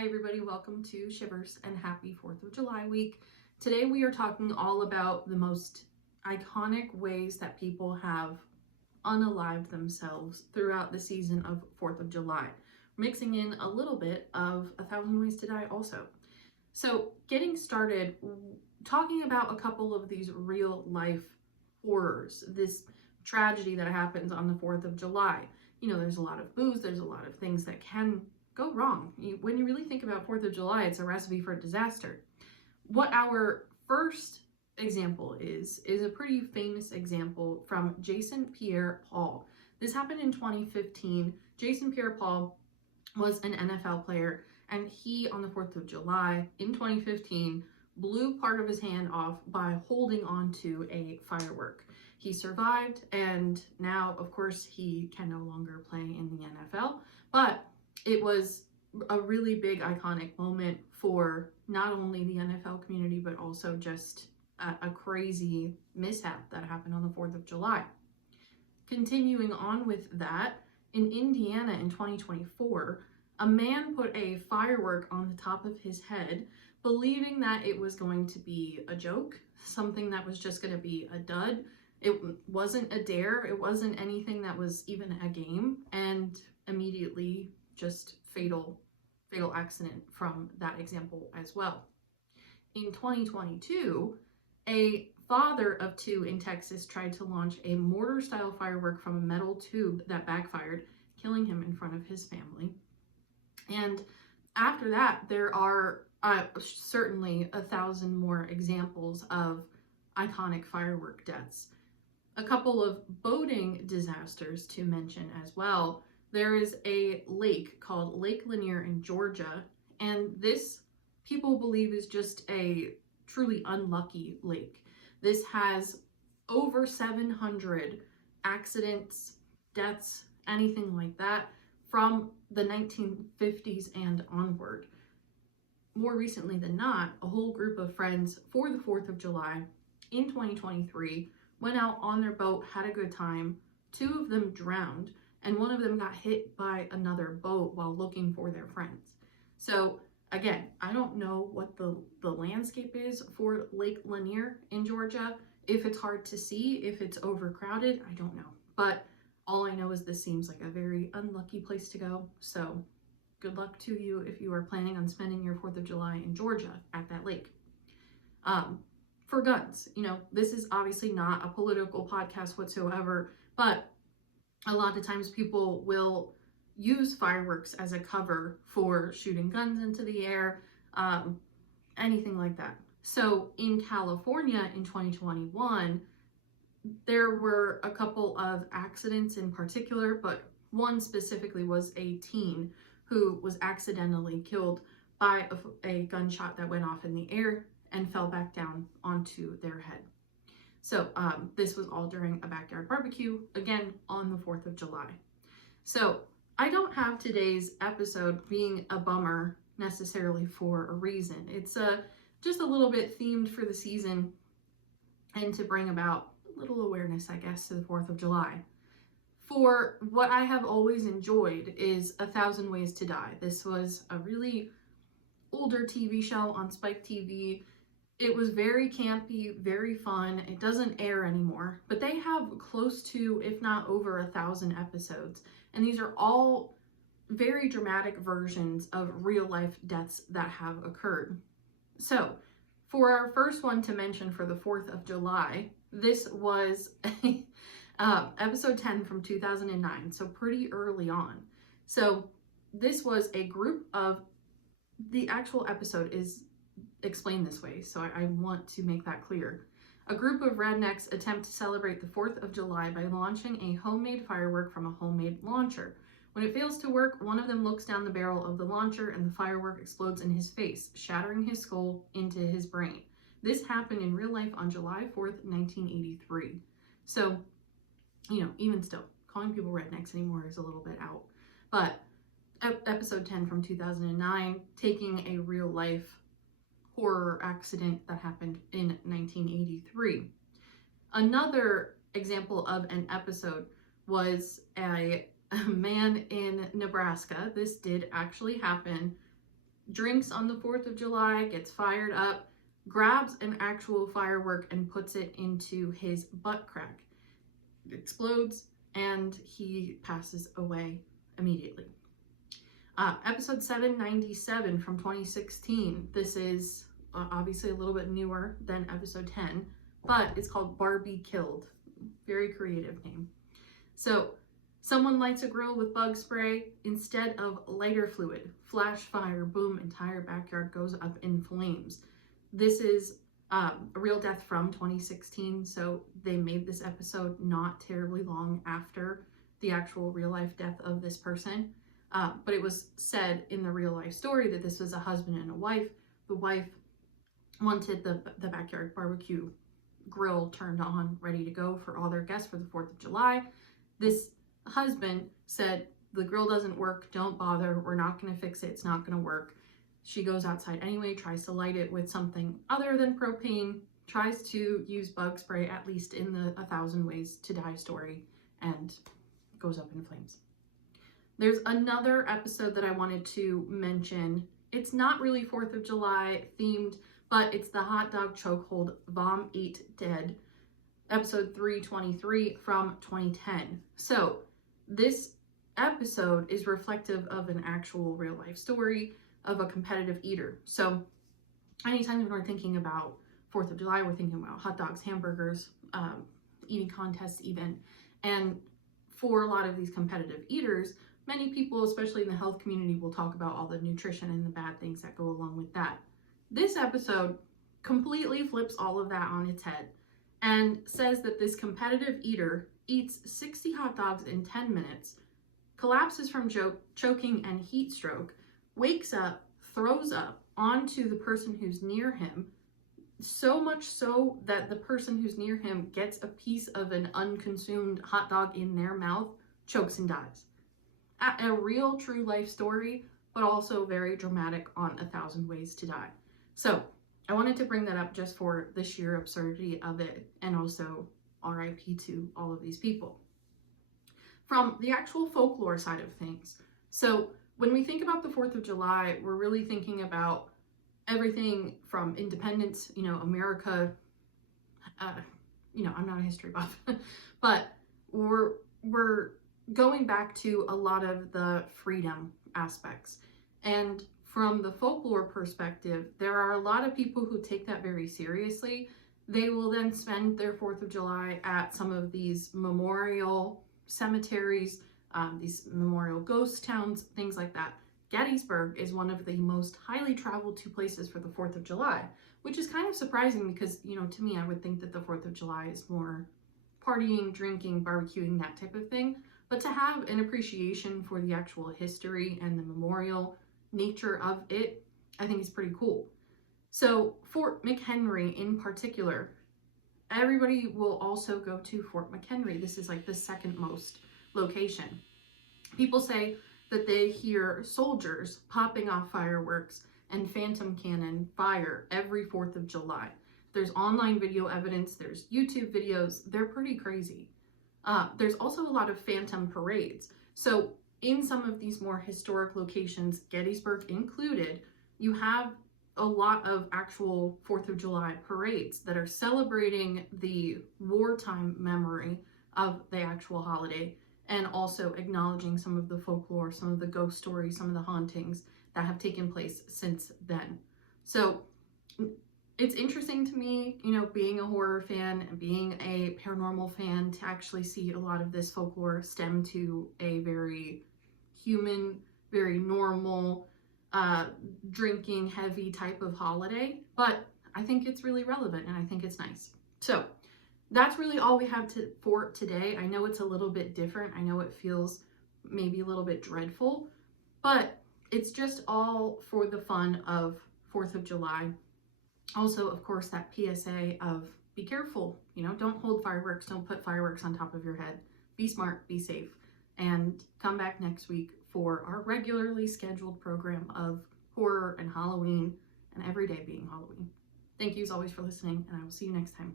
Hi everybody, welcome to Shivers and happy 4th of July week. Today we are talking all about the most iconic ways that people have unalived themselves throughout the season of 4th of July, mixing in a little bit of A Thousand Ways to Die also. So getting started, talking about a couple of these real life horrors, this tragedy that happens on the 4th of July. There's a lot of booze, there's a lot of things that can go wrong. When you really think about 4th of July, it's a recipe for disaster. What our first example is a pretty famous example from Jason Pierre-Paul. This happened in 2015. Jason Pierre-Paul was an NFL player, and he, on the 4th of July in 2015, blew part of his hand off by holding onto a firework. He survived, and now, of course, he can no longer play in the NFL, but it was a really big iconic moment for not only the NFL community, but also just a crazy mishap that happened on the 4th of July. Continuing on with that, in Indiana in 2024, a man put a firework on the top of his head, believing that it was going to be a joke, something that was just going to be a dud. It wasn't a dare, it wasn't anything that was even a game, and immediately just fatal accident from that example as well. In 2022, a father of two in Texas tried to launch a mortar-style firework from a metal tube that backfired, killing him in front of his family. And after that, there are certainly 1,000 more examples of iconic firework deaths. A couple of boating disasters to mention as well. There is a lake called Lake Lanier in Georgia, and this people believe is just a truly unlucky lake. This has over 700 accidents, deaths, anything like that from the 1950s and onward. More recently than not, a whole group of friends for the 4th of July in 2023 went out on their boat, had a good time. Two of them drowned, and one of them got hit by another boat while looking for their friends. So again, I don't know what the landscape is for Lake Lanier in Georgia. If it's hard to see, if it's overcrowded, I don't know. But all I know is this seems like a very unlucky place to go. So good luck to you if you are planning on spending your 4th of July in Georgia at that lake. For guns, this is obviously not a political podcast whatsoever, but a lot of times people will use fireworks as a cover for shooting guns into the air, anything like that. So in California in 2021, there were a couple of accidents in particular, but one specifically was a teen who was accidentally killed by a gunshot that went off in the air and fell back down onto their head. So this was all during a backyard barbecue, again, on the 4th of July. So I don't have today's episode being a bummer necessarily for a reason. It's just a little bit themed for the season and to bring about a little awareness, I guess, to the 4th of July. For what I have always enjoyed is A Thousand Ways to Die. This was a really older TV show on Spike TV. It was very campy, very fun. It doesn't air anymore, but they have close to, if not over 1,000 episodes. And these are all very dramatic versions of real life deaths that have occurred. So for our first one to mention for the 4th of July, this was episode 10 from 2009, so pretty early on. So this was a group of, the actual episode is explained this way, so I want to make that clear. A group of rednecks attempt to celebrate the 4th of July by launching a homemade firework from a homemade launcher. When it fails to work, one of them looks down the barrel of the launcher and the firework explodes in his face, shattering his skull into his brain. This happened in real life on July 4th, 1983. So, even still, calling people rednecks anymore is a little bit out. But episode 10 from 2009, taking a real life horror accident that happened in 1983. Another example of an episode was a man in Nebraska. This did actually happen drinks on the 4th of July, gets fired up, grabs an actual firework and puts it into his butt crack. It explodes and he passes away immediately. Episode 797 from 2016. This is obviously a little bit newer than episode 10, but it's called Barbie Killed. Very creative name. So, someone lights a grill with bug spray instead of lighter fluid. Flash fire, boom, entire backyard goes up in flames. This is a real death from 2016, so they made this episode not terribly long after the actual real life death of this person. But it was said in the real life story that this was a husband and a wife. The wife wanted the backyard barbecue grill turned on, ready to go for all their guests for the 4th of July. This husband said, the grill doesn't work, don't bother, we're not going to fix it, it's not going to work. She goes outside anyway, tries to light it with something other than propane, tries to use bug spray, at least in the 1,000 Ways to Die story, and goes up in flames. There's another episode that I wanted to mention. It's not really 4th of July themed, but it's the hot dog chokehold Vom 8 Dead, episode 323 from 2010. So this episode is reflective of an actual real life story of a competitive eater. So anytime when we're thinking about 4th of July, we're thinking about hot dogs, hamburgers, eating contests even. And for a lot of these competitive eaters, many people, especially in the health community, will talk about all the nutrition and the bad things that go along with that. This episode completely flips all of that on its head and says that this competitive eater eats 60 hot dogs in 10 minutes, collapses from choking and heat stroke, wakes up, throws up onto the person who's near him, so much so that the person who's near him gets a piece of an unconsumed hot dog in their mouth, chokes and dies. A real true life story, but also very dramatic on 1,000 Ways to Die. So I wanted to bring that up just for the sheer absurdity of it, and also RIP to all of these people. From the actual folklore side of things, so when we think about the 4th of July, we're really thinking about everything from independence, America, I'm not a history buff, but we're going back to a lot of the freedom aspects. And from the folklore perspective, there are a lot of people who take that very seriously. They will then spend their 4th of July at some of these memorial cemeteries, these memorial ghost towns, things like that. Gettysburg is one of the most highly traveled to places for the 4th of July, which is kind of surprising because, to me, I would think that the 4th of July is more partying, drinking, barbecuing, that type of thing. But to have an appreciation for the actual history and the memorial nature of it, I think is pretty cool. So Fort McHenry in particular, everybody will also go to Fort McHenry. This is like the second most location. People say that they hear soldiers popping off fireworks and phantom cannon fire every 4th of July. There's online video evidence, there's YouTube videos, they're pretty crazy. There's also a lot of phantom parades. So in some of these more historic locations, Gettysburg included, you have a lot of actual 4th of July parades that are celebrating the wartime memory of the actual holiday, and also acknowledging some of the folklore, some of the ghost stories, some of the hauntings that have taken place since then. So it's interesting to me, being a horror fan and being a paranormal fan, to actually see a lot of this folklore stem to a very human, very normal, drinking heavy type of holiday. But I think it's really relevant and I think it's nice. So that's really all we have for today. I know it's a little bit different. I know it feels maybe a little bit dreadful, but it's just all for the fun of 4th of July. Also, of course, that PSA of be careful, don't hold fireworks, don't put fireworks on top of your head. Be smart, be safe, and come back next week for our regularly scheduled program of horror and Halloween and every day being Halloween. Thank you as always for listening, and I will see you next time.